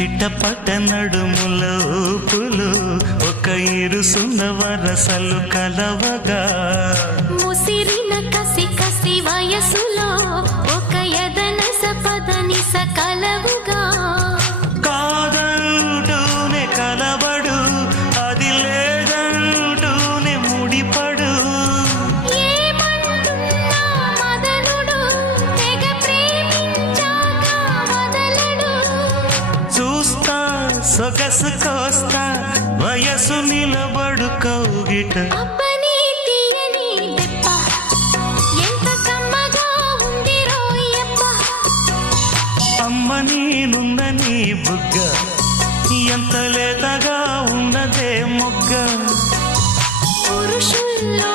చిట్టపట్ట నడుముల ఊపులు ఒక ఇరుసున్న వరసలు కలవగా ముసిరిన కసి కసి వయసులో ఒక యదన సపదని సకలవుగా కాదంటూనే కలబడు అది లేదంటూనే ముడిపడు ఏమంటున్నా మదనుడు తెగ ప్రేమించాక వదలడు చూస్తా సొగసు కోస్తా వయసు నిలబడు కౌగిట అబ్బని తీయని దెబ్బ ఎంత కమ్మగా ఉంది రోయప్ప అమ్మ నేనున్న నీ బుగ్గ ఎంత లేతగా ఉన్నదే మొగ్గ పురుషుల్లో